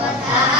Bye.